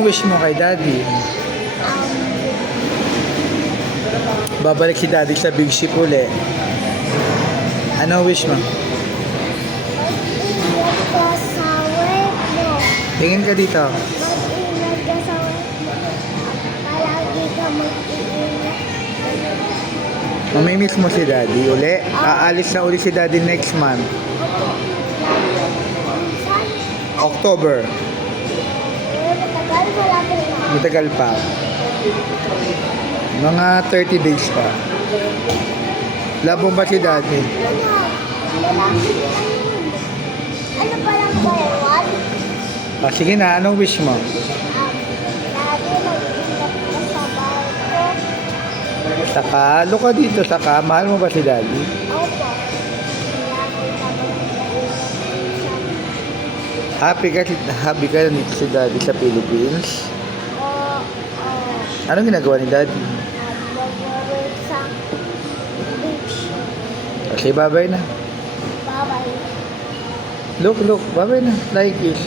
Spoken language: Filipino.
Anong wish mo kay daddy? Babalik si daddy sa big ship uli. Anong wish mo? Mag-ingat ka sa work mo. Tingin ka dito. Mag-ingat ka sa work mo. Palagi ka mag-ingat. Mamimiss mo si daddy uli. Aalis na uli si daddy next month. Opo. Minsan, October. matagal, malapit na. Matagal pa. Mga 30 days pa. Labong ba si daddy? Malapit na yun. Ano pa lang ba yun? Sige na, anong wish mo? Lagi mag-ingat ka sa barko. Saka, ka dito, saka, mahal mo ba si daddy? Opo. Lagi ka mag-ingat. Happy ka na dito si daddy sa Philippines? Oo. Anong ginagawa ni daddy? Nag-work sa beach. Okay, bye-bye na. Bye-bye. Look, bye-bye na. Like it.